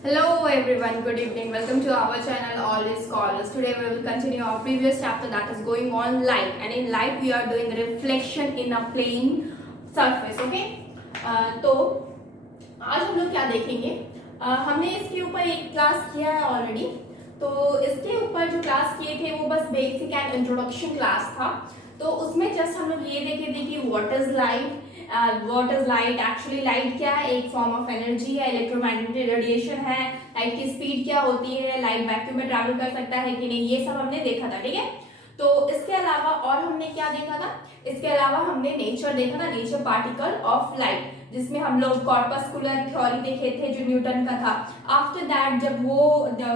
Hello everyone, good evening. Welcome to our channel Always Scholars. Today we will continue our previous chapter that is going on light, and in light we are doing reflection in a plane surface. Okay? तो आज हम लोग क्या देखेंगे? हमने इसके ऊपर एक क्लास किया है ऑलरेडी. तो इसके ऊपर जो क्लास किए थे वो बस बेसिक एंड इंट्रोडक्शन क्लास था. तो उसमें जस्ट हम लोग ये देखे थे कि what is light. What is light. Actually light क्या है? एक फॉर्म ऑफ एनर्जी है, इलेक्ट्रोमैग्नेटिक रेडिएशन है. लाइट की स्पीड क्या होती है, लाइट वैक्यूम में ट्रैवल कर सकता है कि नहीं, ये सब हमने देखा था. ठीक है. तो इसके अलावा और हमने क्या देखा था? इसके अलावा हमने नेचर देखा था, नेचर पार्टिकल ऑफ लाइट, जिसमें हम लोग कॉर्पस्कुलर थ्योरी देखे थे जो न्यूटन का था. आफ्टर दैट जब वो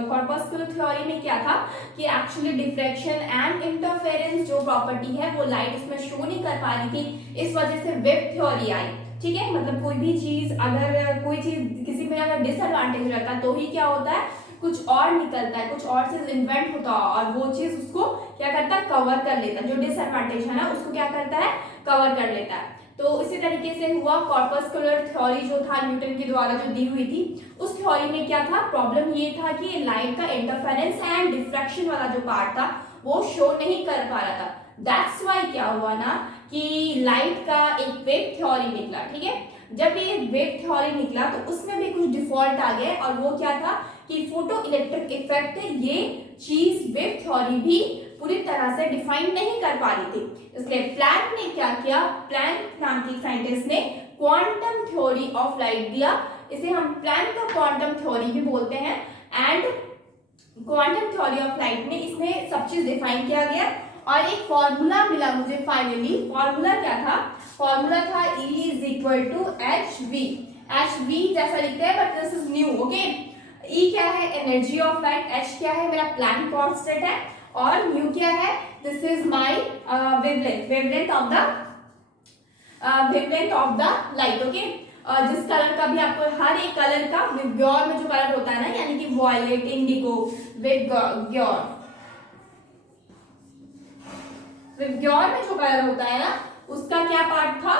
कॉर्पस्कुलर थ्योरी में क्या था कि एक्चुअली डिफ्रैक्शन एंड इंटरफेरेंस जो प्रॉपर्टी है वो लाइट इसमें शो नहीं कर पा रही थी, इस वजह से वेव थ्योरी आई. ठीक है. मतलब कोई भी चीज, अगर कोई चीज किसी में अगर डिसएडवांटेज रहता है तो ही क्या होता है, कुछ और निकलता है, कुछ और चीज इन्वेंट होता है और वो चीज उसको क्या करता है, कवर कर लेता है. जो डिसएडवांटेज है ना उसको क्या करता है, कवर कर लेता है. तो इसी तरीके से हुआ. कॉर्पस्कुलर थ्योरी जो था न्यूटन के द्वारा जो दी हुई थी, उस थ्योरी में क्या था, प्रॉब्लम ये था कि लाइट का इंटरफेरेंस एंड डिफ्रैक्शन वाला जो पार्ट था वो शो नहीं कर पा रहा था. दैट्स वाई क्या हुआ ना कि लाइट का एक वेव थ्योरी निकला. ठीक है. जब ये वेव थ्योरी निकला तो उसमें भी कुछ डिफॉल्ट आ गए, और वो क्या था कि फोटो इलेक्ट्रिक इफेक्ट, ये चीज वेव थ्योरी भी पूरी तरह से डिफाइन नहीं कर पा रही थी. इसलिए प्लैंक ने क्या किया, प्लैंक नाम की साइंटिस्ट ने क्वांटम थ्योरी ऑफ लाइट दिया. इसे हम प्लैंक का क्वांटम थ्योरी भी बोलते हैं. And quantum theory of light में इसमें सब चीज डिफाइन किया गया और एक फॉर्मूला मिला मुझे फाइनली. फॉर्मूला क्या था? फॉर्मूला था E is equal to h v. H v जैसा लिखते हैं but this is new. Okay. E क्या है, एनर्जी ऑफ लाइट. H क्या है, मेरा प्लैंक कांस्टेंट है. और म्यू क्या है, this is my wavelength, wavelength of the light. Okay. जिस कलर का भी आपको, हर एक कलर का विबग्योर में जो कलर होता है ना, यानी कि वॉयलेट, इंडिगो, विबग्योर, विबग्योर में जो कलर होता है ना उसका क्या पार्ट था,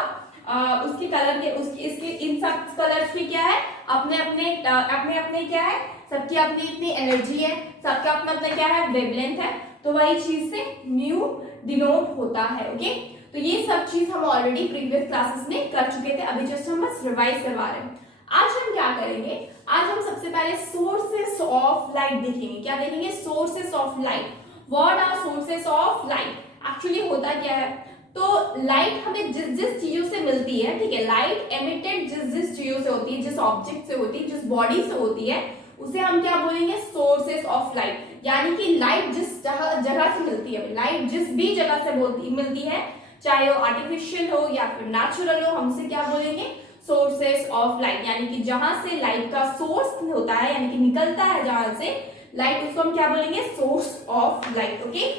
उसके कलर के, उसकी, इसके, इन सब कलर्स की क्या है, अपने अपने क्या है, सबकी अपनी अपनी एनर्जी है, सबका अपना अपना क्या है, वेवलेंथ है. तो वही चीज से म्यू डिनोट होता है. ओके. तो ये सब चीज हम ऑलरेडी प्रीवियस क्लासेस में कर चुके थे, अभी जस्ट हम बस रिवाइज करवा रहे हैं. आज हम क्या करेंगे, आज हम सबसे पहले सोर्सेस ऑफ लाइट देखेंगे. क्या देखेंगे? Sources of light. What are sources of light? Actually होता क्या है, तो लाइट हमें जिस जिस चीजों से मिलती है, ठीक है, लाइट एमिटेड जिस जिस चीजों से होती है, जिस ऑब्जेक्ट से होती है, जिस बॉडी से होती है, उसे हम क्या बोलेंगे, सोर्सेस ऑफ लाइट. यानी कि लाइट जिस जगह से मिलती है, लाइट जिस भी जगह से मिलती है, चाहे वो आर्टिफिशियल हो या फिर नेचुरल हो, हमसे क्या बोलेंगे, सोर्सेस ऑफ लाइट. यानी कि जहां से लाइट का सोर्स होता है, यानी कि निकलता है जहां से लाइट, उसको हम क्या बोलेंगे, सोर्स ऑफ लाइट. ओके.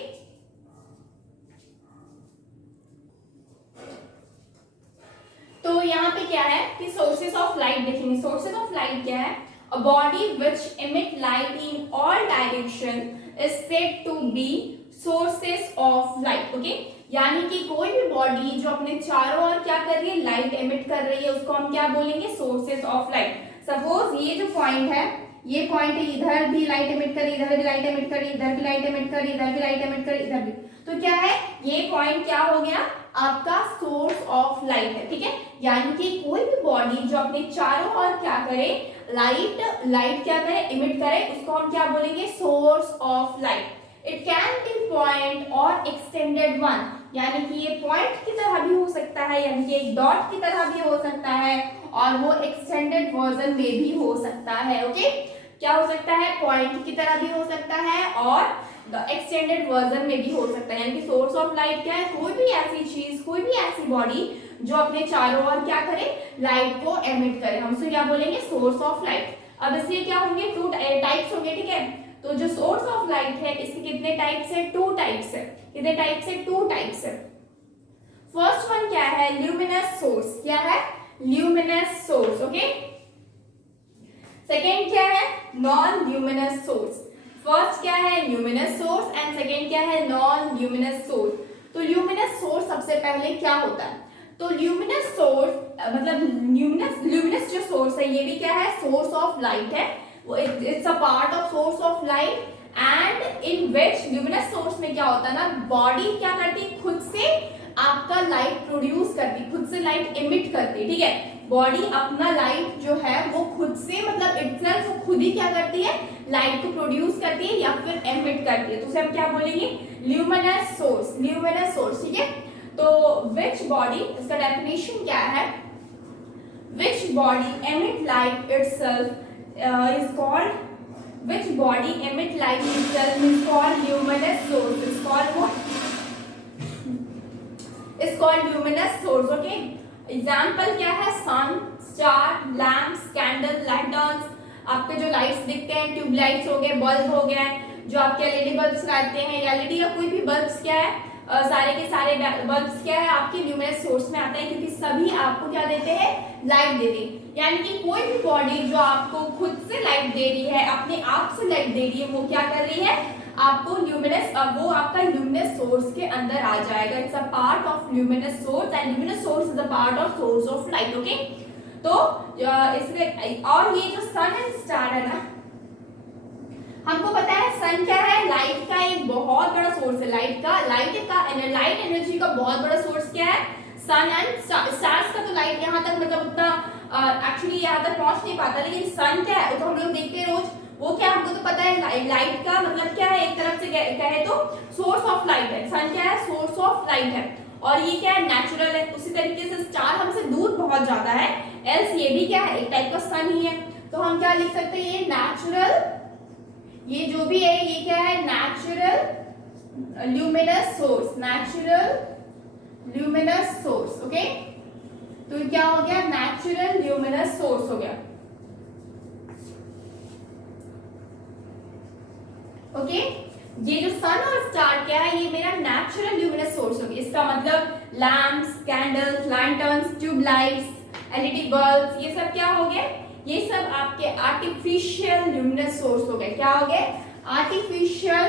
तो यहाँ पे क्या है कि सोर्सेस ऑफ लाइट देखेंगे. सोर्सेस ऑफ लाइट क्या है? A body which emit light in all direction is said to be sources of light. Okay. यानी कि कोई भी बॉडी जो अपने चारों ओर क्या कर रही है, लाइट एमिट कर रही है, उसको हम क्या बोलेंगे, सोर्सेस ऑफ लाइट. सपोज ये जो पॉइंट है, ये पॉइंट है, इधर भी लाइट एमिट करी, इधर भी लाइट एमिट करी, इधर भी लाइट एमिट करी, इधर भी लाइट एमिट करी, इधर भी. तो क्या है, ये पॉइंट क्या हो गया, आपका सोर्स ऑफ लाइट है. ठीक है. यानी कि कोई भी बॉडी जो अपने चारों ओर क्या करे, लाइट क्या करे, इमिट करे, उसको हम क्या बोलेंगे, source of light. It can be point और एक्सटेंडेड वन. यानी कि ये पॉइंट की तरह भी हो सकता है, यानी कि एक डॉट की तरह भी हो सकता है, और वो एक्सटेंडेड वर्जन में भी हो सकता है. ओके. क्या हो सकता है, पॉइंट की तरह भी हो सकता है और एक्सटेंडेड वर्जन में भी हो सकता है. यानी कि सोर्स ऑफ लाइट क्या है, कोई भी ऐसी चीज, कोई भी ऐसी बॉडी जो अपने चारों ओर क्या करे, लाइट को एमिट करे, हम उसे क्या बोलेंगे, सोर्स ऑफ लाइट. अब इसलिए क्या होंगे, टू टाइप्स होंगे. ठीक है. तो जो सोर्स ऑफ लाइट है, इसके कितने टाइप्स है, टू टाइप्स है. कितने टाइप्स है, टू टाइप्स है. फर्स्ट वन क्या है, ल्यूमिनस सोर्स. क्या है, ल्यूमिनस सोर्स. ओके. सेकेंड क्या है, नॉन ल्यूमिनस सोर्स. फर्स्ट क्या है, ल्यूमिनस सोर्स, एंड सेकेंड क्या है, नॉन ल्यूमिनस सोर्स. तो ल्यूमिनस सोर्स सबसे पहले क्या होता है, तो ल्यूमिनस सोर्स मतलब ल्यूमिनस जो सोर्स है, ये भी क्या है, सोर्स ऑफ लाइट है. It's a part of source of light and in which luminous source में क्या होता है ना, बॉडी क्या करती है, खुद से आपका लाइट प्रोड्यूस करती है, खुद से लाइट इमिट करती है, ठीक है। बॉडी अपना लाइट जो है वो खुद से मतलब इटसेल्फ वो खुद ही क्या करती है, लाइट को प्रोड्यूस करती है या फिर एमिट करती है, तो उसे हम क्या बोलेंगे, ल्यूमिनस सोर्स, ल्यूमिनस सोर्स, ठीक है। तो विच बॉडी, इसका डेफिनेशन क्या है, which body emit light itself is called, which body emit light itself is called luminous source, is called what, is called luminous source, okay। Example क्या है, सन, star, lamps, candle, lanterns, आपके जो lights दिखते हैं, tubelights हो गए, bulb हो गए, जो आपके एलईडी बल्ब्स रहते हैं, एलईडी या कोई भी बल्ब्स क्या है, सारे के सारे बल्ब्स क्या है आपके ल्यूमिनस सोर्स में आते हैं, क्योंकि सभी आपको क्या देते हैं, लाइट देते हैं। यानी कि कोई भी बॉडी जो आपको खुद से लाइट दे रही है, अपने आप से लाइट दे रही है, वो क्या कर रही है, आपको ल्यूमिनस, वो आपका ल्यूमिनस सोर्स के अंदर आ जाएगा। It's a part of luminous source and luminous source is a part of source of light, okay. तो इसमें और ये जो सन एंड स्टार है ना, हमको पता है सन क्या है, लाइट का एक बहुत बड़ा सोर्स है, लाइट एनर्जी का बहुत बड़ा सोर्स क्या है, सन एंड स्टार्स का। तो लाइट यहाँ तक मतलब उतना एक्चुअली यहाँ तक पहुंच नहीं पाता, लेकिन सन क्या है तो हम लोग देखते हैं रोज, वो क्या हमको तो पता है, लाइट का मतलब क्या है, एक तरफ से कहे तो सोर्स ऑफ लाइट है, सन क्या है, सोर्स ऑफ लाइट है, और ये क्या है, नेचुरल है। उसी तरीके से स्टार हमसे दूर बहुत ज्यादा है, एल्स ये भी क्या है, एक टाइप का सन ही है, तो हम क्या लिख सकते हैं, ये नेचुरल, ये जो भी है ये क्या है, natural luminous source, natural luminous source, okay. तो क्या हो गया, नेचुरल ल्यूमिनस सोर्स हो गया, ओके। ये जो सन और स्टार क्या है, ये मेरा नेचुरल ल्यूमिनस सोर्स हो गया। इसका मतलब lamps, candles, lanterns, tubelights, LED bulbs, ये सब क्या हो गए, ये सब आपके आर्टिफिशियल ल्यूमिनस सोर्स हो गए। क्या हो गए, आर्टिफिशियल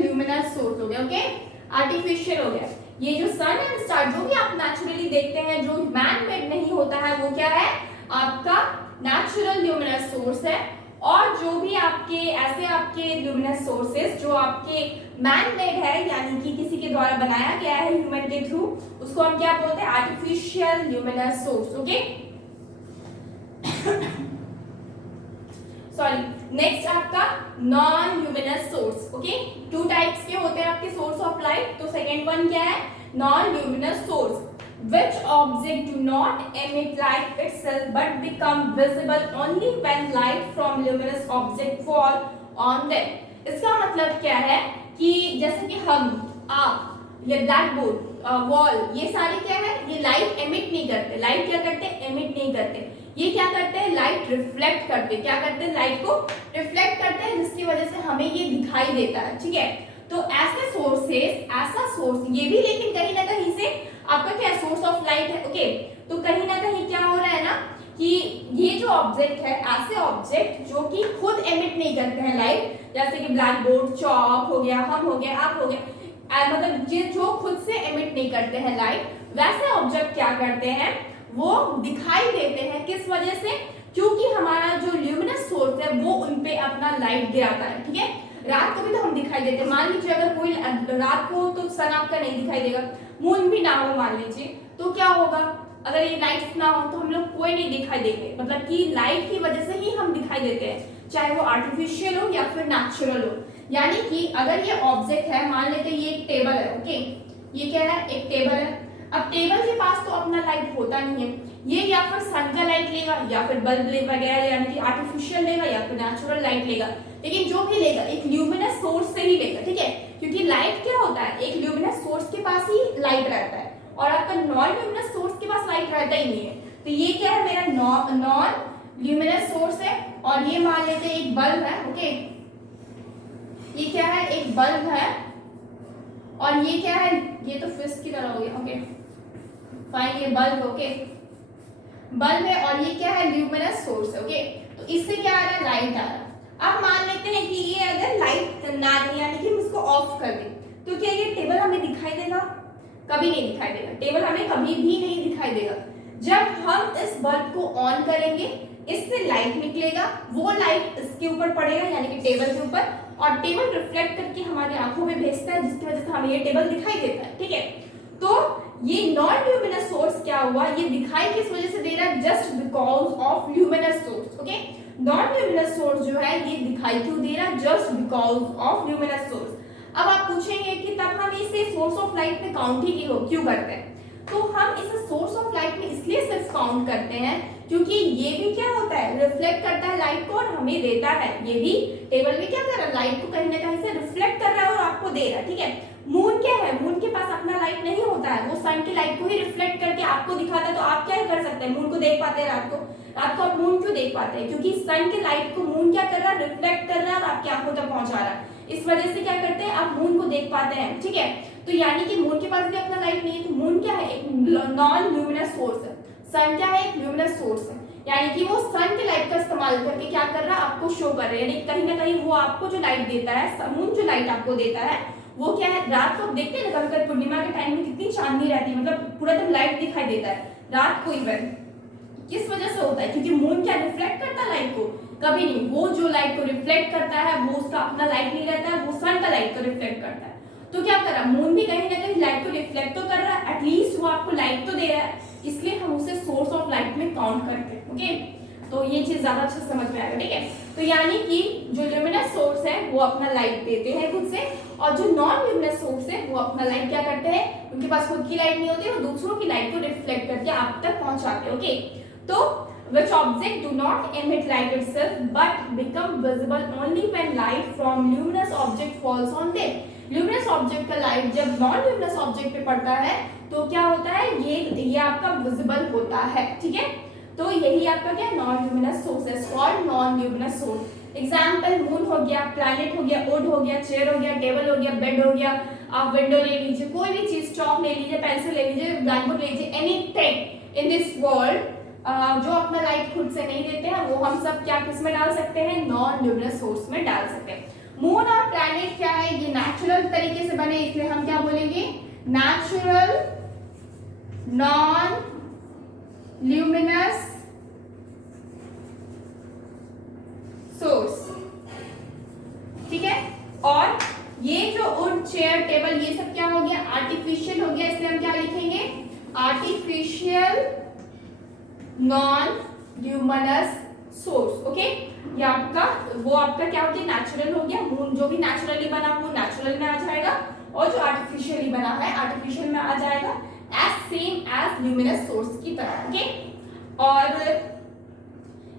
ल्यूमिनस सोर्स हो गया, ओके, आर्टिफिशियल हो गया। ये जो सन एंड स्टार जो भी आप नेचुरली देखते हैं, जो मैन मेड नहीं होता है, वो क्या है, आपका नेचुरल ल्यूमिनस सोर्स है। और जो भी आपके ऐसे आपके ल्यूमिनस सोर्सेस जो आपके मैन मेड है, यानी कि किसी के द्वारा बनाया गया है ह्यूमन के थ्रू, उसको हम क्या बोलते हैं, artificial luminous source, okay. Sorry, next आपका non luminous source, okay. Two types के होते हैं आपके सोर्स ऑफ लाइट। तो सेकेंड वन क्या है, non luminous source, which object do not emit light itself but become visible only when light from luminous object fall on them। इसका मतलब क्या है कि जैसे कि हम, आप, ये ब्लैक बोर्ड, वॉल, ये सारे क्या है, ये लाइट एमिट नहीं करते। लाइट क्या करते हैं, एमिट नहीं करते। ये क्या करते हैं, लाइट रिफ्लेक्ट करते हैं। क्या करते हैं, लाइट को रिफ्लेक्ट करते हैं, जिसकी वजह से हमें ये दिखाई देता है, ठीक है। तो ऐसे सोर्सेस, ऐसा सोर्स ये भी, लेकिन कहीं ना कहीं से आपका क्या सोर्स ऑफ लाइट है, ओके। तो कहीं ना कहीं क्या हो रहा है ना, कि ये जो ऑब्जेक्ट है, ऐसे ऑब्जेक्ट जो कि खुद एमिट नहीं करते हैं लाइट, जैसे कि ब्लैक बोर्ड, चॉक हो गया, हम हो गए, आप हो गए, मतलब ये जो खुद से एमिट नहीं करते हैं लाइट, वैसे ऑब्जेक्ट क्या करते हैं, वो दिखाई देते हैं। किस वजह से, क्योंकि हमारा जो ल्यूमिनस सोर्स है वो उनपे अपना लाइट गिराता है, ठीक है। रात को भी तो हम दिखाई देते हैं, मान लीजिए अगर कोई रात को तो सन आपका नहीं दिखाई देगा, मून भी ना हो मान लीजिए, तो क्या होगा, अगर ये लाइट्स ना हो तो हम लोग कोई नहीं दिखाई देंगे, मतलब कि लाइट की वजह से ही हम दिखाई देते हैं, चाहे वो आर्टिफिशियल हो या फिर नेचुरल हो। यानी कि अगर ये ऑब्जेक्ट है, मान लेते हैं ये एक टेबल है, ओके, ये क्या है, एक टेबल है। अब टेबल के पास तो अपना लाइट होता नहीं है, ये या फिर सन का लाइट लेगा या फिर बल्ब वगैरह, यानी कि आर्टिफिशियल लेगा या फिर नेचुरल लाइट लेगा, लेकिन जो भी लेगा एक ल्यूमिनस सोर्स से ही लेगा, ठीक है। क्योंकि लाइट क्या होता है, एक ल्यूमिनस सोर्स के पास ही लाइट रहता है, और आपका नॉन ल्यूमिनस सोर्स के पास लाइट रहता ही नहीं है। तो ये क्या है, मेरा नॉन ल्यूमिनस सोर्स है, और ये मान लेते हैं एक बल्ब है, ओके, ये क्या है, एक बल्ब है, और ये क्या है, ये तो फिश की तरह हो गया, ओके फाइन, ये बल्ब, ओके, बल्ब है, और ये क्या है, ल्यूमिनस सोर्स है, ओके। तो इससे क्या आ रहा है, लाइट आ रहा है। अब मान लेते हैं कि ये अगर लाइट ना दे, यानी कि हम इसको ऑफ कर दें, तो क्या ये टेबल हमें दिखाई देगा, कभी नहीं दिखाई देगा, टेबल हमें कभी भी नहीं दिखाई देगा। जब हम इस बल्ब को ऑन करेंगे इससे लाइट निकलेगा, वो लाइट इसके ऊपर पड़ेगा यानी कि टेबल के ऊपर, और टेबल रिफ्लेक्ट करके हमारी आंखों में भेजता है, जिसकी वजह से हमें ये टेबल दिखाई देता है। ठीक है, तो ये नॉन ल्यूमिनस सोर्स क्या हुआ, ये दिखाई किस वजह से दे रहा है, just because of luminous source. Okay, non luminous source जो है ये दिखाई क्यों दे रहा है, just because of luminous source. अब आप पूछेंगे कि तब हम इसे सोर्स ऑफ लाइट में काउंट ही क्यों करते हैं, तो हम इसे सोर्स ऑफ लाइट में इसलिए सिर्फ काउंट करते हैं क्योंकि ये भी क्या होता है, रिफ्लेक्ट करता है लाइट को और हमें देता है। ये भी टेबल भी क्या कर रहा है, लाइट को कहीं ना कहीं से रिफ्लेक्ट कर रहा है और आपको दे रहा है। ठीक है, मून क्या है, मून के पास अपना लाइट नहीं होता है, वो सन की लाइट को ही रिफ्लेक्ट करके आपको दिखाता है। तो आप क्या कर सकते हैं, मून को देख पाते हैं रात को आप मून क्यों देख पाते हैं, क्योंकि सन के लाइट को मून क्या कर रहा है, रिफ्लेक्ट कर रहा है और आपकी आंखों तक पहुंचा रहा है। इस वजह से क्या करते हैं, आप मून को देख पाते हैं। ठीक है, तो यानी कि मून के पास भी अपना लाइट नहीं है, तो मून क्या है, एक नॉन ल्यूमिनस सोर्स है। सन क्या है, एक ल्यूमिनस सोर्स है, यानी कि वो सन के लाइट का इस्तेमाल करके क्या कर रहा है, आपको शो कर रहा है, यानी कहीं ना कहीं वो आपको जो लाइट देता है, मून जो लाइट आपको देता है वो क्या है, रात को देखते हैं ना कभी पूर्णिमा के टाइम में कितनी चांदनी रहती है, मतलब पूरा दिन लाइट दिखाई देता है रात को इवन, किस वजह से होता है, क्योंकि मून क्या रिफ्लेक्ट करता है लाइट को, कभी नहीं, वो जो लाइट को रिफ्लेक्ट करता है वो उसका अपना लाइट नहीं रहता है, वो सन का लाइट को रिफ्लेक्ट करता है। तो क्या कर रहा है, मून भी कहीं ना कहीं लाइट को रिफ्लेक्ट तो कर रहा है, एटलीस्ट वो आपको लाइट तो दे रहा है, इसलिए हम उसे सोर्स ऑफ लाइट में काउंट करते हैं। ओके, तो ये चीज ज्यादा अच्छे समझ में आएगा। ठीक है, तो यानी कि जो ल्यूमिनस सोर्स है वो अपना लाइट देते हैं खुद से, और जो नॉन ल्यूमिनस सोर्स है वो अपना लाइट क्या करते हैं, उनके पास खुद की लाइट नहीं होती, वो दूसरों की लाइट को रिफ्लेक्ट करके आप तक पहुंचाते हैं। ओके, तो which object do not emit light itself but become visible only when light from luminous object falls on them. luminous object का light जब non luminous object पे पड़ता है तो क्या होता है, ये आपका visible होता है। ठीक है, तो यही आपका क्या नॉन ल्यूमिनस सोर्स है, called non luminous source. Example moon हो गया, प्लैनेट हो गया, वुड हो गया, चेयर हो गया, टेबल हो गया, बेड हो गया, आप विंडो ले लीजिए, कोई भी चीज, चॉक ले लीजिए, पेंसिल ले लीजिए, ब्लैकबोर्ड ले लीजिए, एनीथिंग इन दिस वर्ल्ड जो अपना लाइट खुद से नहीं देते हैं वो हम सब क्या किस में डाल सकते हैं, नॉन ल्यूमिनस सोर्स में डाल सकते हैं। मून और प्लैनेट क्या है, ये नेचुरल तरीके से बने, इसलिए हम क्या बोलेंगे, नेचुरल नॉन ल्यूमिनस सोर्स। ठीक है, और ये जो वुड, चेयर, टेबल ये सब क्या हो गया, आर्टिफिशियल हो गया, इसलिए हम क्या लिखेंगे, artificial non luminous source. Okay, ये आपका वो आपका क्या हो गया, नेचुरल हो गया। मून जो भी नेचुरली बना वो नेचुरल में आ जाएगा, और जो आर्टिफिशियली बना है आर्टिफिशियल में आ जाएगा, as same as luminous source की तरह। ओके, और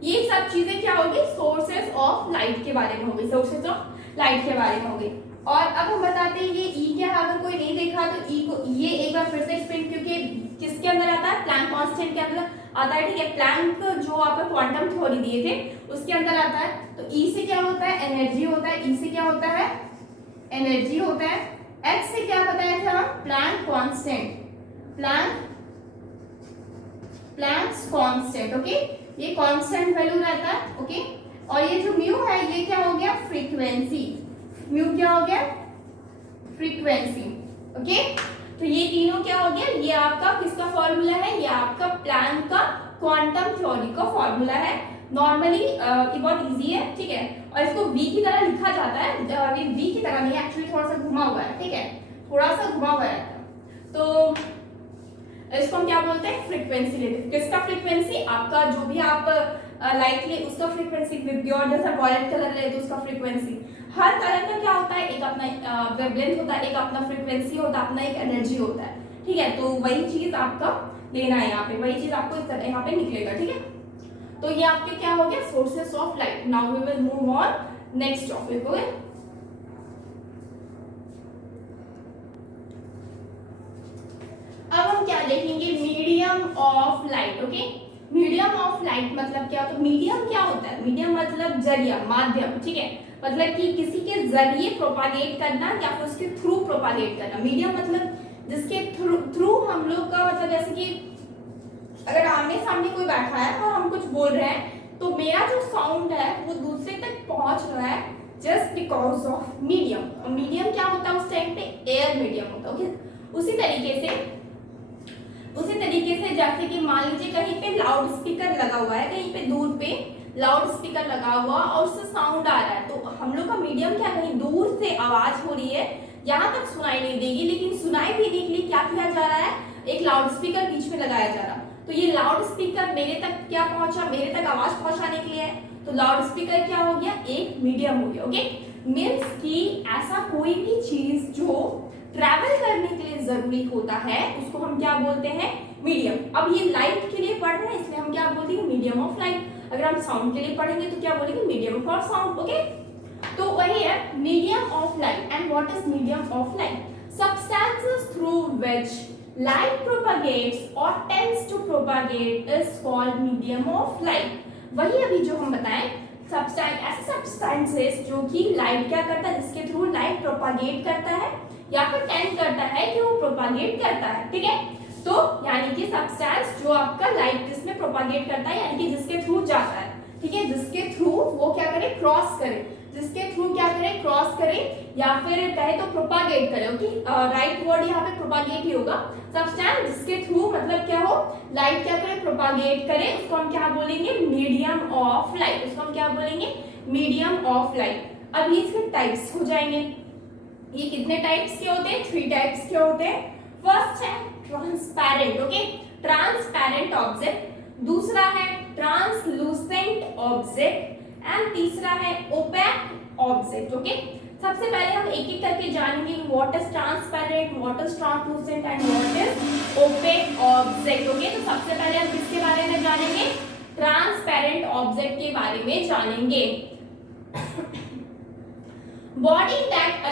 ये सब चीजें क्या होगी, सोर्सेस ऑफ लाइट के बारे में होगी, सोर्सेस ऑफ लाइट के बारे में होगी। और अब हम बताते हैं ये ई क्या है, अगर कोई नहीं देखा तो ई को ये एक बार फिर से एक्सप्लेन, क्योंकि किसके अंदर आता है, प्लैंक कांस्टेंट के अंदर आता है। ठीक है, प्लैंक जो आपको क्वांटम थ्योरी दिए थे उसके अंदर आता है। तो ई से क्या होता है, एनर्जी होता है, ई से क्या होता है, एनर्जी होता है। एच से क्या बताया था, Planck constant, Planck's constant. Okay, ये कांस्टेंट वैल्यू रहता है। ओके, और ये जो म्यू है ये क्या हो गया, फ्रीक्वेंसी, म्यू क्या हो गया, फ्रीक्वेंसी। ओके, तो ये तीनों क्या हो गया, ये आपका किसका फॉर्मूला है, ये आपका प्लैंक का क्वांटम थ्योरी का फॉर्मूला है। नॉर्मली ये बहुत इजी है। ठीक है, और इसको v की तरह लिखा जाता है, ये v की तरह नहीं, एक्चुअली थोड़ा सा घुमा हुआ है। ठीक है, थोड़ा सा घुमा हुआ है, तो इसको हम क्या बोलते हैं, फ्रीक्वेंसी लेते हैं। किसका फ्रीक्वेंसी, आपका जो भी आप लाइट ले उसका फ्रीक्वेंसी, विबग्योर जैसा वॉयलेट कलर ले तो उसका फ्रीक्वेंसी। हर कलर का क्या होता है, एक अपना वेवलेंथ होता है, एक अपना फ्रीक्वेंसी होता है, अपना एक एनर्जी होता है। ठीक है, तो वही चीज आपका लेना है यहाँ पे, वही चीज आपको इस तरह यहाँ पे निकलेगा। ठीक है, तो ये आपके क्या हो गया, sources of light. Now we will move on next topic. Okay, अब हम क्या देखेंगे, medium of light. Okay, medium of light मतलब क्या होता है, मीडियम क्या होता है, मीडियम मतलब जरिया, माध्यम। ठीक है, मतलब कि किसी के जरिए प्रोपागेट करना या फिर उसके थ्रू प्रोपागेट करना। मीडियम मतलब जिसके थ्रू हम लोग का मतलब, जैसे कि अगर आमने सामने कोई बैठा है और हम कुछ बोल रहे हैं तो मेरा जो साउंड है वो दूसरे तक पहुंच रहा है just because of medium. Medium क्या होता है उस टाइम पे, एयर मीडियम होता है। ओके, उसी तरीके से जैसे कि मान लीजिए लाउड स्पीकर लगा हुआ है कहीं पे दूर पे, लाउड स्पीकर लगा हुआ और उससे साउंड आ रहा है, तो हम लोग का मीडियम क्या, कहीं दूर से आवाज हो रही है, यहाँ तक सुनाई नहीं देगी, लेकिन सुनाई देने के लिए क्या किया जा रहा है, एक लाउड स्पीकर बीच में लगाया जा रहा है। तो ये लाउड स्पीकर मेरे तक क्या पहुंचा, मेरे तक आवाज पहुंचाने के लिए है, तो लाउड स्पीकर क्या हो गया, एक मीडियम हो गया। ओके, मीन्स कि ऐसा कोई भी चीज जो ट्रैवल करने के लिए जरूरी होता है उसको हम क्या बोलते हैं, मीडियम। अब ये लाइट के लिए पढ़ रहे हैं इसलिए हम क्या बोलते हैं, मीडियम ऑफ लाइट। अगर हम साउंड के लिए पढ़ेंगे तो क्या बोलेंगे, मीडियम फॉर साउंड। ओके, तो वही है medium of light. And what is medium of light, substances through which light propagates or tends to propagate is called medium of light। वही अभी जो हम बताएं, ऐसे सब्सटेंसेस जो कि लाइट क्या करता है, जिसके थ्रू लाइट प्रोपागेट करता है या फिर टेंड करता है कि वो प्रोपागेट करता है। ठीक है, तो यानी कि सब्सटेंस जो आपका लाइट जिसमें प्रोपागेट करता है, यानी कि जिसके थ्रू जाता है, ठीक है, जिसके थ्रू वो क्या करे, क्रॉस करे, जिसके थ्रू क्या करे, क्रॉस करे, या फिर कहे तो प्रोपागेट करे। ओके, राइट वर्ड यहाँ पे प्रोपागेट ही होगा। सब्सटेंस जिसके थ्रू मतलब क्या हो, लाइट क्या करे, प्रोपागेट करे, उसको हम क्या बोलेंगे, मीडियम ऑफ लाइट। उसको हम क्या बोलेंगे, मीडियम ऑफ लाइट। अब इसके टाइप्स हो जाएंगे। ये कितने टाइप्स के होते हैं, 3 टाइप्स के होते हैं। फर्स्ट है ट्रांसपेरेंट। ओके, ट्रांसपेरेंट ऑब्जेक्ट, दूसरा है ट्रांसलूसेंट ऑब्जेक्ट, एंड तीसरा है ओपेक ऑब्जेक्ट। ओके, सबसे पहले हम एक एक करके जानेंगे what is transparent, what is translucent and what is opaque object. Okay, तो सबसे पहले हम किसके बारे में जानेंगे, ट्रांसपेरेंट ऑब्जेक्ट के बारे में जानेंगे। body that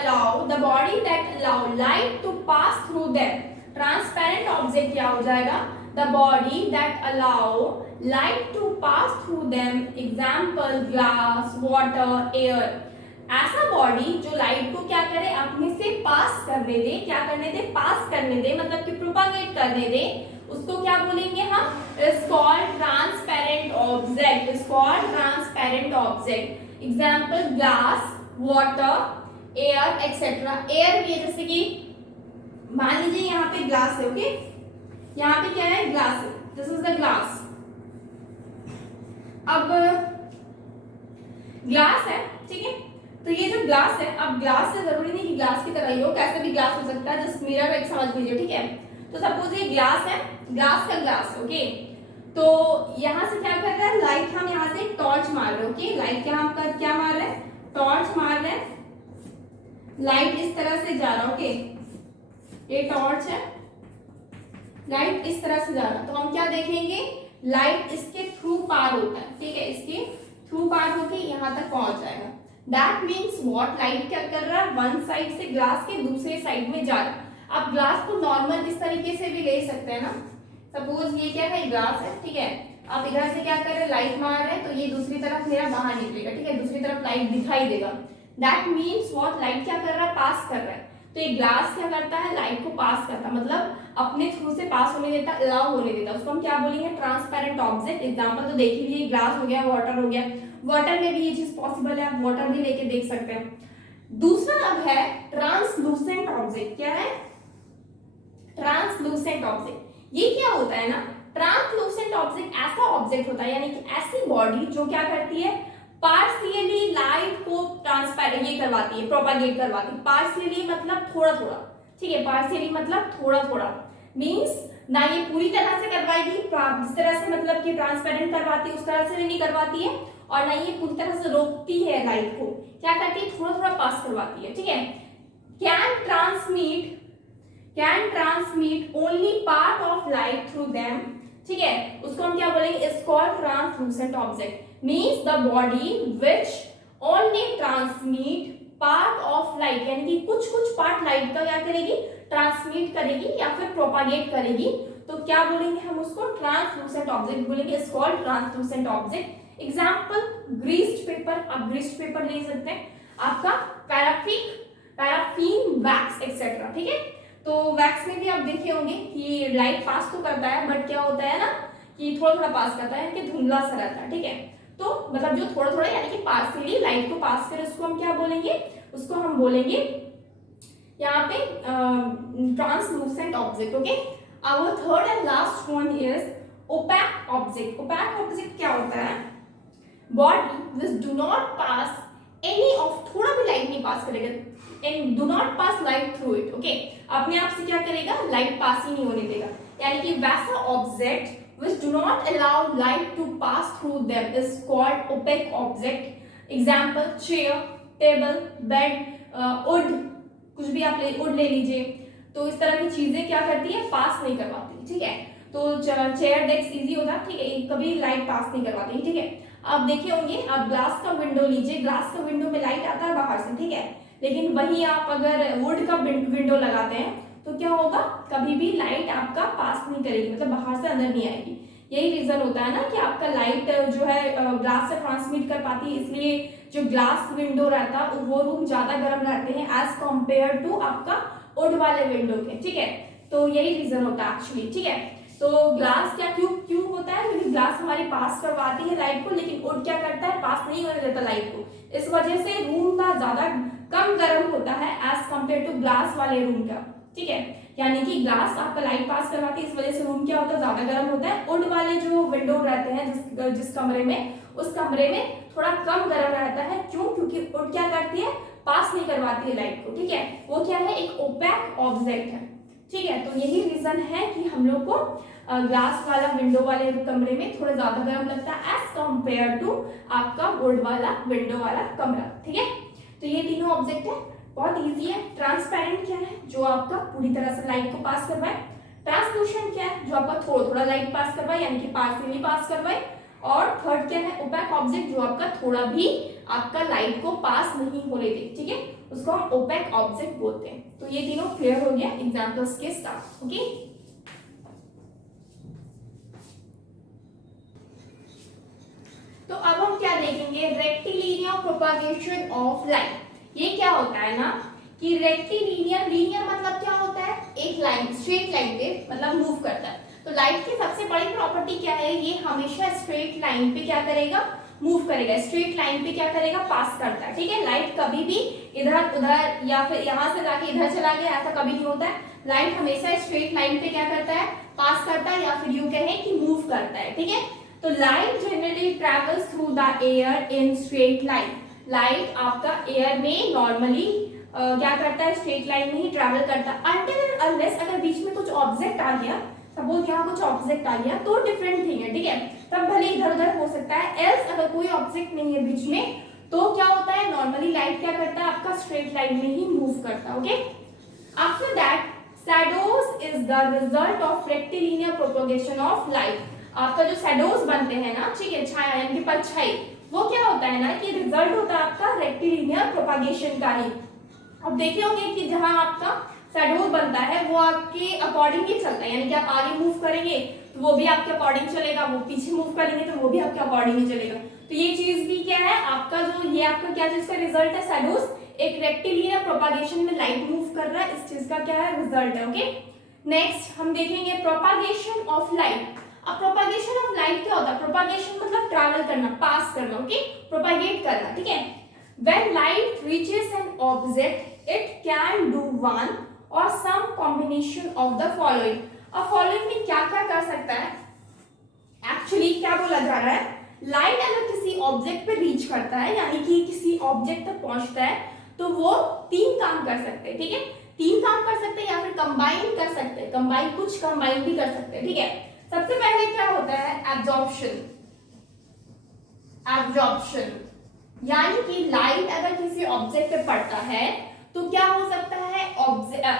allow light to pass through them। Transparent object क्या हो जाएगा, the body that allow light to pass through them, example glass, water, air। ऐसा बॉडी जो लाइट को क्या करे, अपने से पास करने दे, क्या करने दे, पास करने दे, मतलब कि प्रोपागेट करने दे, उसको क्या बोलेंगे हम, is called transparent object, is called transparent object. Example glass, water, air etcetera. Air भी है, जैसे कि मान लीजिए यहाँ पे ग्लास है। ओके, यहाँ पे क्या है, ग्लास है, दिस इज द ग्लास। अब ग्लास है, ठीक है, तो ये जो ग्लास है, अब ग्लास से जरूरी नहीं कि ग्लास की तरह ही हो, कैसे भी ग्लास हो सकता है, जस्ट मिरर एक समझ लीजिए। ठीक है, तो सपोज ये ग्लास है, ग्लास का ग्लास। ओके, तो यहाँ से क्या कर रहा है, लाइट हम यहाँ से टॉर्च मार रहे हैं। ओके, लाइट क्या हम क्या मार रहे हैं, टॉर्च मार रहे हैं, लाइट इस तरह से जा रहा है। ओके, ये टॉर्च है, लाइट इस तरह से जा रहा है, तो हम क्या देखेंगे, लाइट इसके थ्रू पार होता है। ठीक है, इसके थ्रू पार होके यहाँ तक पहुंच जाएगा। दैट मीन्स व्हाट, लाइट क्या कर रहा है, वन साइड से ग्लास के दूसरे साइड में जा रहा है। आप ग्लास को नॉर्मल इस तरीके से भी ले सकते हैं ना, सपोज ये क्या है, ग्लास है, ठीक है, आप इधर से क्या कर रहे हैं, लाइट मार रहे हैं, तो ये दूसरी तरफ मेरा बाहर निकलेगा। ठीक है, दूसरी तरफ लाइट दिखाई देगा। दैट मीन्स व्हाट, लाइट क्या कर रहा है, पास कर रहा है। तो ये ग्लास क्या करता है, लाइट को पास करता है, मतलब अपने थ्रू से पास होने देता, अलाउ होने देता, उसको हम क्या बोलेंगे, ट्रांसपेरेंट ऑब्जेक्ट। एग्जांपल तो देख लीजिए, ग्लास हो गया, वाटर हो गया, वाटर में भी ये चीज पॉसिबल है, आप वाटर भी लेके देख सकते हैं। दूसरा अब है ट्रांसलूसेंट ऑब्जेक्ट। क्या है, ट्रांसलूसेंट ऑब्जेक्ट। ये क्या होता है ना, ट्रांसलूसेंट ऑब्जेक्ट ऐसा ऑब्जेक्ट होता है, यानी कि ऐसी बॉडी जो क्या करती है, पार्शियली लाइट को ट्रांसपेरेंट ये करवाती है, प्रोपागेट करवाती है। पार्शियली मतलब थोड़ा थोड़ा, ठीक है, पार्शियली मतलब थोड़ा थोड़ा, मींस ना ये पूरी तरह से करवाएगी, जिस तरह से मतलब कि ट्रांसपेरेंट करवाती है उस तरह से नहीं करवाती है, और ना ये पूरी तरह से रोकती है लाइट को, क्या करती है, थोड़ा थोड़ा पास करवाती है। ठीक है, can transmit only part of light through them. ठीक है, उसको हम क्या बोलेंगे, is called translucent object. Means the body which only transmit part of light, यानी कि कुछ कुछ पार्ट लाइट का क्या करेगी, ट्रांसमिट करेगी या फिर प्रोपागेट करेगी, तो क्या बोलेंगे हम उसको, ट्रांसलूसेंट ऑब्जेक्ट बोलेंगे, is called translucent object. Example greased paper, आप ग्रीस्ड पेपर ले सकते हैं, आपका पैराफिन वैक्स एक्सेट्रा। ठीक है, तो वैक्स में भी आप देखे होंगे कि लाइट पास तो करता है, बट क्या होता है ना कि थोड़ा थोड़ा पास करता है, कि धुंधला सा रहता है। ठीक है, तो मतलब जो थोड़ा थोड़ा यानी कि पार्शियली लाइट को पास करे, उसको हम क्या बोलेंगे, उसको हम बोलेंगे यहाँ पे translucent object. Okay, our third and last one is opaque object, opaque object क्या होता है? Body which do not pass any of, थोड़ा भी लाइट नहीं पास करेगा, and do not pass light through it, okay, अपने आप से क्या करेगा, लाइट पास ही नहीं होने देगा, यानी कि वैसा object which do not allow light to pass through them is called opaque object. Example, chair, table, bed, wood, कुछ भी आप wood ले लीजिए, तो इस तरह की चीजें क्या करती है, पास नहीं करवाती, ठीक है। तो चेयर डेस्क इजी होता है, ठीक है, कभी लाइट पास नहीं करवाती, ठीक है। आप देखे होंगे, आप ग्लास का विंडो लीजिए, ग्लास का विंडो में लाइट आता है बाहर से, ठीक है, लेकिन वही आप अगर वुड का विंडो लगाते हैं तो क्या होगा, कभी भी लाइट आपका पास नहीं करेगी, मतलब बाहर से अंदर नहीं आएगी। यही रीजन होता है ना कि आपका लाइट जो है ग्लास से ट्रांसमिट कर पाती है, इसलिए जो ग्लास विंडो रहता है वो रूम ज्यादा गर्म रहते हैं एज कंपेयर टू आपका वुड वाले विंडो के, ठीक है। तो यही रीजन होता है एक्चुअली, ठीक है। तो ग्लास क्या क्यों क्यों होता है, क्योंकि ग्लास हमारी पास करवाती है लाइट को, लेकिन वुड क्या करता है, पास नहीं होने देता लाइट को, इस वजह से रूम का ज्यादा कम गर्म होता है एज कंपेयर टू ग्लास वाले रूम का, ठीक है। यानी कि ग्लास आपका लाइट पास करवाती है, इस वजह से रूम क्या होता है, ज्यादा गर्म होता है। वुड वाले जो विंडो रहते हैं जिस कमरे में, उस कमरे में थोड़ा कम गर्म रहता है, क्यों, क्योंकि वुड क्या करती है, पास नहीं करवाती है लाइट को, ठीक है। वो क्या है, एक ओपैक ऑब्जेक्ट है, ठीक है। तो यही रीजन है कि हम लोग को ग्लास वाला विंडो वाले कमरे में थोड़ा ज्यादा गर्म लगता है एज कंपेयर टू आपका वुड वाला विंडो वाला कमरा, ठीक है। तो ये तीनों ऑब्जेक्ट है, बहुत इजी है। ट्रांसपेरेंट क्या है, जो आपका पूरी तरह से लाइट को पास करवाए। ट्रांसलूसेंट क्या है, जो आपका थोड़ा थोड़ा लाइट पास करवाए, यानी कि पार्शियली पास करवाए। और थर्ड क्या है, ओपैक ऑब्जेक्ट, जो आपका थोड़ा भी आपका लाइट को पास नहीं होने दे, ठीक है, उसको हम ओपैक ऑब्जेक्ट बोलते हैं। तो ये तीनों क्लियर हो गया एग्जांपल्स के साथ, ओके। तो अब हम क्या देखेंगे, रेक्टिलिनियर प्रोपागेशन ऑफ लाइट। ये क्या होता है ना कि रेक्टिलिनियर, लीनियर मतलब क्या होता है, एक लाइन, स्ट्रेट लाइन पे मतलब मूव करता है। तो लाइट की सबसे बड़ी प्रॉपर्टी क्या है, ये हमेशा स्ट्रेट लाइन पे क्या करेगा, मूव करेगा, स्ट्रेट लाइन पे क्या करेगा, पास करता है, ठीक है। लाइट कभी भी इधर उधर या फिर यहां से जाके इधर चला गया, ऐसा कभी नहीं होता है। लाइट हमेशा स्ट्रेट लाइन पे क्या करता है, पास करता है, या फिर यूं कहें कि मूव करता है, ठीक है। तो light generally travels through the air in straight line. Light आपका एयर में नॉर्मली क्या करता है, स्ट्रेट लाइन में ही ट्रैवल करता है, अनटिल अनलेस अगर बीच में कुछ ऑब्जेक्ट आ गया, सपोज यहाँ कुछ ऑब्जेक्ट आ गया, तो डिफरेंट थिंग है, ठीक है, तब भले इधर उधर हो सकता है। एल्स अगर कोई ऑब्जेक्ट नहीं है बीच में, तो क्या होता है, नॉर्मली लाइट क्या करता है, आपका स्ट्रेट लाइन में ही मूव करता है, okay. After that shadows is the result of rectilinear propagation of light. आपका जो शैडोज बनते हैं ना, ठीक है, छाया यानी कि परछाई, वो क्या होता है ना कि रिजल्ट होता है आपका रेक्टिलिनियर प्रोपगेशन का ही। अब देखे होंगे कि जहां आपका शैडो बनता है वो आपके अकॉर्डिंग ही चलता है, यानी कि आप आगे मूव करेंगे तो वो भी आपके अकॉर्डिंग चलेगा, वो पीछे मूव करेंगे तो वो भी आपके अकॉर्डिंग ही चलेगा। तो ये चीज भी क्या है आपका, जो ये आपका क्या चीज का रिजल्ट है, शैडोज, एक रेक्टिलिनियर प्रोपगेशन में लाइट मूव कर रहा है, इस चीज का क्या है, रिजल्ट है, ओके। नेक्स्ट हम देखेंगे प्रोपगेशन ऑफ लाइट। अब प्रोपगेशन ऑफ लाइट क्या होता है, प्रोपगेशन मतलब ट्रैवल करना, पास करना, ओके, प्रोपगेट करना, ठीक है। When light reaches an object it can do one और some combination of the following. अब फॉलोइंग में क्या क्या कर सकता है, एक्चुअली क्या बोला जा रहा है, लाइट अगर किसी ऑब्जेक्ट पे रीच करता है, यानी कि किसी ऑब्जेक्ट तक पहुंचता है, तो वो तीन काम कर सकते हैं, ठीक है, तीन काम कर सकते हैं या फिर कंबाइन कर सकते हैं, कुछ कंबाइन भी कर सकते हैं, ठीक है। सबसे पहले क्या होता है, एब्जॉर्प्शन। एब्जॉर्प्शन यानी कि लाइट अगर किसी ऑब्जेक्ट पे पड़ता है तो क्या हो सकता है,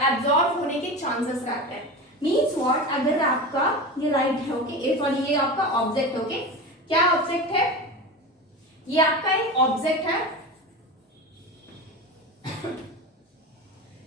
एब्जॉर्ब होने के चांसेस रहते हैं। मीन्स व्हाट, अगर आपका ये लाइट है, ओके, सॉरी ये आपका ऑब्जेक्ट, ओके, क्या ऑब्जेक्ट है, ये आपका एक ऑब्जेक्ट है।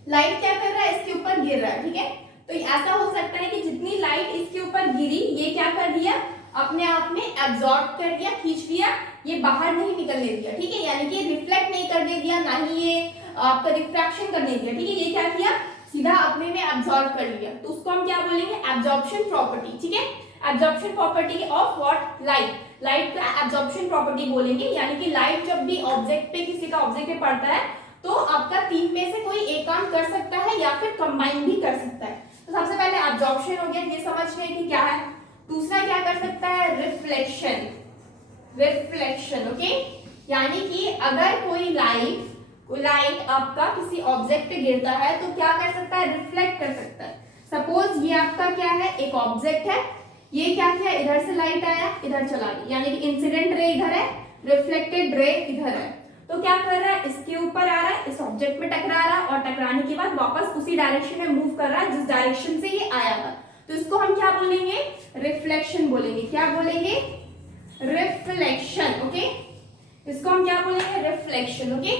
लाइट क्या कर रहा है, इसके ऊपर गिर रहा है, ठीक है। तो ऐसा हो सकता है कि जितनी लाइट इसके ऊपर गिरी, ये क्या कर दिया, अपने आप में एब्जॉर्ब कर दिया, खींच लिया, ये बाहर नहीं निकलने दिया, ठीक है, यानी कि रिफ्लेक्ट नहीं करने दिया, ना ही ये आपका रिफ्रैक्शन करने दिया, ठीक है, ये क्या किया, सीधा अपने में एब्जॉर्ब कर लिया। तो उसको हम क्या बोलेंगे, एब्जॉर्प्शन प्रॉपर्टी, ठीक है, absorption property of what, light. Light का एब्जॉर्प्शन प्रॉपर्टी बोलेंगे, यानी कि लाइट जब भी ऑब्जेक्ट पे, किसी का ऑब्जेक्ट पे पड़ता है, तो आपका तीन में से कोई एक काम कर सकता है या फिर कंबाइन भी कर सकता है। तो सबसे पहले एब्जॉर्प्शन हो गया, ये समझ में कि क्या है, दूसरा क्या कर सकता है, रिफ्लेक्शन, रिफ्लेक्शन, ओके। यानी कि अगर कोई लाइट आपका किसी ऑब्जेक्ट पे गिरता है तो क्या कर सकता है, रिफ्लेक्ट कर सकता है। सपोज ये आपका क्या है, एक ऑब्जेक्ट है, ये क्या किया, इधर से लाइट आया, इधर चला गई, यानी कि इंसिडेंट रे इधर है, रिफ्लेक्टेड रे इधर है। तो क्या कर रहा है, इसके ऊपर आ रहा है, इस ऑब्जेक्ट में टकरा रहा है और टकराने के बाद वापस उसी डायरेक्शन में मूव कर रहा है जिस डायरेक्शन से ये आया था। तो इसको हम क्या बोलेंगे, रिफ्लेक्शन बोलेंगे। क्या बोलेंगे, रिफ्लेक्शन, ओके। इसको हम क्या बोलेंगे, रिफ्लेक्शन, ओके।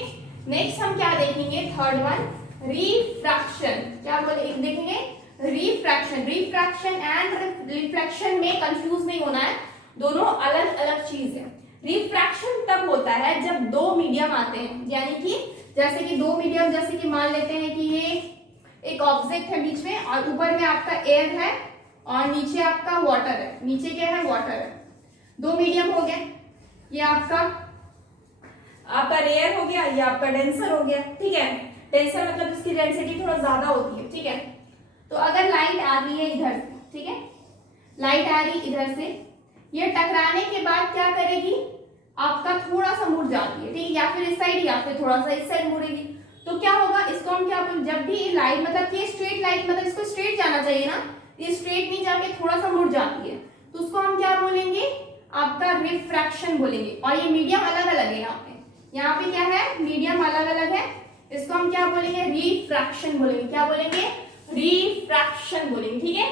नेक्स्ट हम क्या देखेंगे, थर्ड वन, रिफ्रैक्शन। क्या बोले देखेंगे, रिफ्रैक्शन। रिफ्रैक्शन एंड रिफ्लेक्शन में कंफ्यूज नहीं होना है, दोनों अलग अलग चीज है। रिफ्रैक्शन तब होता है जब दो मीडियम आते हैं, यानी कि जैसे कि दो मीडियम, जैसे कि मान लेते हैं कि ये एक ऑब्जेक्ट है बीच में और ऊपर में आपका एयर है और नीचे आपका वाटर है, नीचे क्या है, वाटर है। दो मीडियम हो गए, ये आपका रेयर हो गया, ये आपका डेंसर हो गया, ठीक है। डेंसर मतलब इसकी डेंसिटी थोड़ा ज्यादा होती है, ठीक है। तो अगर लाइट आ रही है इधर से, ठीक है, लाइट आ रही इधर से, ये टकराने के बाद क्या करेगी, आपका थोड़ा सा मुड़ जाती है, ठीक है, या फिर इस साइड या फिर थोड़ा सा इस साइड मुड़ेगी। तो क्या होगा, इसको हम क्या बोलेंगे, जब भी लाइट मतलब कि स्ट्रेट लाइट, मतलब इसको स्ट्रेट जाना चाहिए ना, ये स्ट्रेट नहीं जाके थोड़ा सा मुड़ जाती है, तो उसको हम क्या बोलेंगे, आपका रिफ्रैक्शन बोलेंगे। और ये मीडियम अलग अलग है, यहाँ पे क्या है, मीडियम अलग अलग है, इसको हम क्या बोलेंगे, रिफ्रैक्शन बोलेंगे। क्या बोलेंगे, रिफ्रैक्शन बोलेंगे, ठीक है।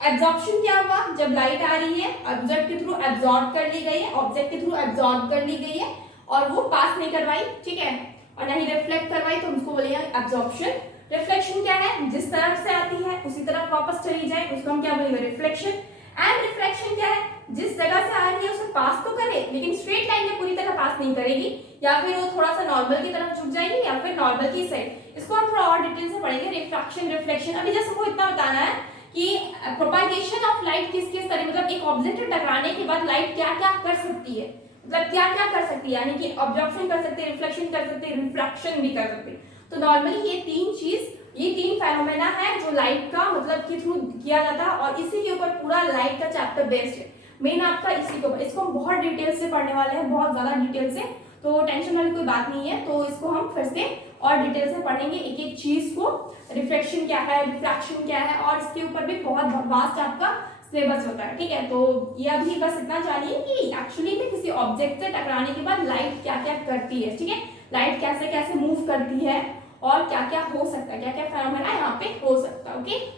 एब्जॉर्प्शन क्या हुआ, जब लाइट आ रही है ऑब्जेक्ट के थ्रू एब्जॉर्ब कर ली गई है, ऑब्जेक्ट के थ्रू एब्जॉर्ब कर ली गई है और वो पास नहीं करवाई, ठीक है, और नहीं रिफ्लेक्ट करवाई, तो उसको बोलेंगे एब्जॉर्प्शन। रिफ्लेक्शन क्या है, जिस तरफ से आती है उसी तरफ वापस चली जाए, उसको हम क्या बोलेंगे, रिफ्लेक्शन। एंड रिफ्लेक्शन क्या है, जिस जगह से आ रही है उसे पास तो करे लेकिन स्ट्रेट लाइन में पूरी तरह पास नहीं करेगी, या फिर वो थोड़ा सा नॉर्मल की तरफ झुक जाएगी या फिर नॉर्मल की साइड। इसको हम थोड़ा और डिटेल से पढ़ेंगे, रिफ्रैक्शन, रिफ्लेक्शन। अभी जैसे हमको इतना बताना है कि प्रोपागेशन ऑफ लाइट किस किस तरह, मतलब एक ऑब्जेक्ट टकराने के बाद लाइट क्या क्या कर सकती है, मतलब क्या क्या कर सकती है, यानी कि ऑब्जॉर्प्शन कर सकते हैं, रिफ्लेक्शन कर सकते हैं, रिफ्रैक्शन भी कर सकते हैं। तो नॉर्मली ये तीन चीज, ये तीन फेनोमेना है जो लाइट का मतलब के थ्रू किया जाता है और इसी के ऊपर पूरा लाइट का चैप्टर बेस्ड है, मेन आपका इसी के ऊपर। इसको हम बहुत डिटेल से पढ़ने वाले हैं, बहुत ज्यादा डिटेल से, तो टेंशन वाली कोई बात नहीं है। तो इसको हम फिर से और डिटेल से पढ़ेंगे एक एक चीज को, रिफ्लेक्शन क्या है, रिफ्रैक्शन क्या है, और इसके ऊपर भी बहुत वास्ट आपका सिलेबस होता है, ठीक है। तो ये अभी बस इतना जानिए कि एक्चुअली में किसी ऑब्जेक्ट से टकराने के बाद लाइट क्या क्या करती है, ठीक है, लाइट कैसे कैसे मूव करती है और क्या क्या हो सकता है, क्या क्या फेनोमेना यहाँ पे हो सकता है, ओके।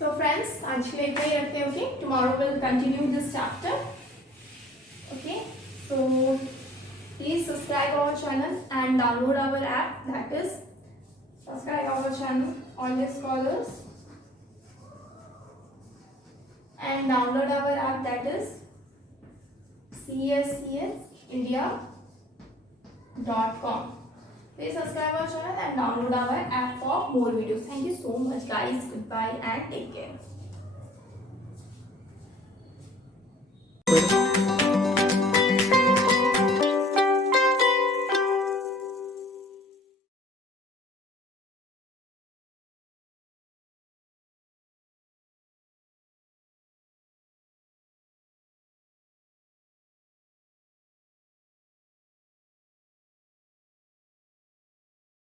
So friends, आज के लिए इतना ही रखते हैं, okay? Tomorrow we'll continue this chapter. Okay? So please subscribe our channel and download our app. That is, subscribe our channel, All the Scholars, and download our app. That is cscsindia.com. Please subscribe our channel and download our app for more videos. Thank you so much, guys. Goodbye and take care.